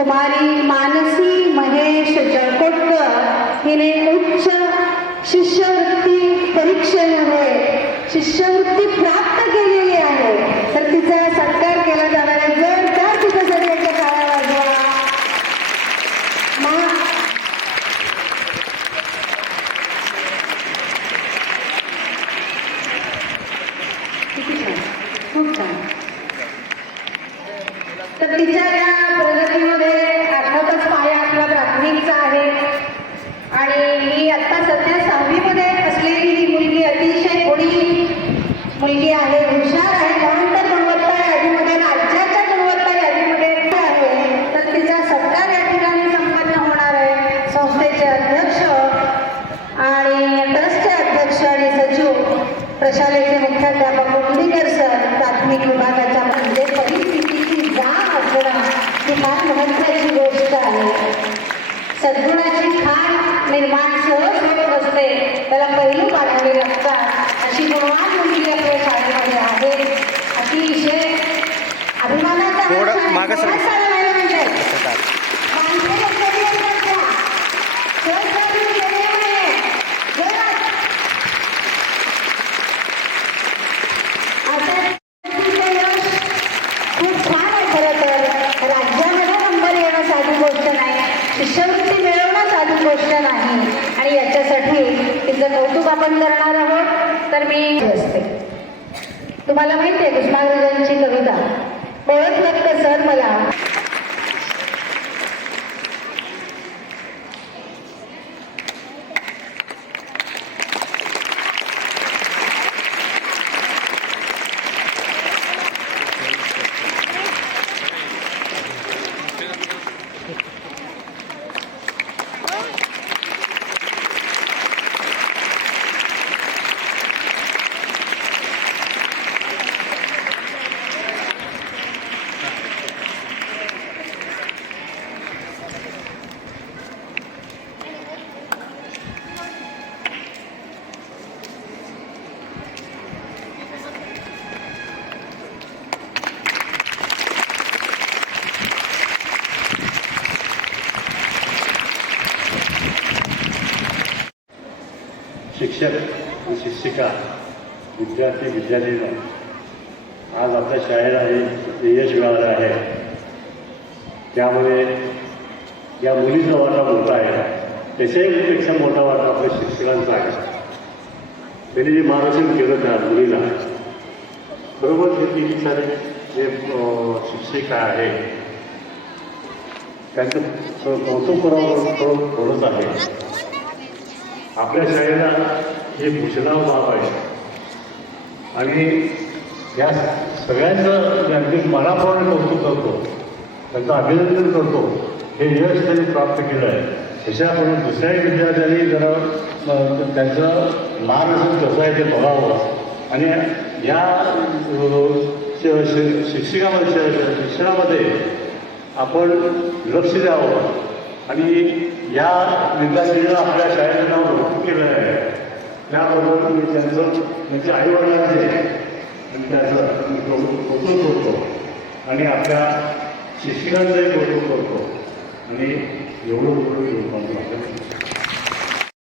कुमारी मानसी महेश जळकोटकर हिने उच्च शिष्यवृत्ती परीक्षेमध्ये शिष्यवृत्ती प्राप्त केलेली आहे, तर तिचा सत्कार केला जाणार आहे. जोरदार तिच्यासाठी एकदा टाळ्या वाजवा. खूप छान. तर तिच्या या प्रगतीमध्ये अर्थातच पाया आपला प्राथमिकचा आहे आणि ही आता सध्या 6वीमध्ये असलेली ही मुलगी अतिशय गोडी मुलगी आहे, हुशार आहे, म्हणून तर गुणवत्ता यादीमध्ये राज्याच्या गुणवत्ता यादीमध्ये आहे. तर तिचा सत्कार या ठिकाणी संपन्न होणार आहे. संस्थेचे अध्यक्ष आणि ट्रस्टचे अध्यक्ष आणि सचिव प्रशालेचे मुख्याध्यापक कुंडीकर सर, प्राथमिक विभागाच्या म्हणजे परिस्थितीची जाण असणं ही फार महत्त्वाची गोष्ट आहे. सद्गुणाची खाण निर्माण सहज होत असते, त्याला पैलू काढावे लागतात. अशी गुणवान मुलगी आपल्या शाळेमध्ये आहे. अतिशय अभिमानाचा शिष्यवृत्ती मिळवणं साधी गोष्ट नाही आणि याच्यासाठी तिचं कौतुक आपण करणार आहोत. तर मी असते, तुम्हाला माहिती आहे कुसुमाग्रजांची कविता ओळखलं का सर मला? शिक्षक शिक्षिका विद्यार्थी विद्यालयीन आज आपल्या शाळेला यश मिळालं आहे. त्यामुळे या मुलीचा वाटा मोठा आहे, त्याच्यापेक्षा मोठा वाटा आपल्या शिक्षकांचा आहे. त्यांनी जे मार्गदर्शन केलं त्या मुलीला, बरोबर हे तिन्ही सारे जे शिक्षिका आहे त्यांचं कौतुक करून बोलत आहे. आपल्या शाळेला हे भूषणाव बाब आहे आणि या सगळ्यांचं मी अगदी मनाप्रमाणे कौतुक करतो, त्यांचं अभिनंदन करतो. हे यश त्यांनी प्राप्त केलं आहे. तशाप्रमाणे दुसऱ्याही विद्यार्थ्यांनी जरा त्यांचं मार्गदर्शन कसं आहे ते बघावं आणि या शिक्षणामध्ये आपण लक्ष द्यावं आणि या विद्यार्थ्यांना आपल्या शाळेचं नाव रोखून केलं आहे. त्याबरोबर मी त्यांच्या आईवडिलांचे त्याचं कौतुक करतो आणि आपल्या शिक्षकांचंही कौतुक करतो आणि एवढं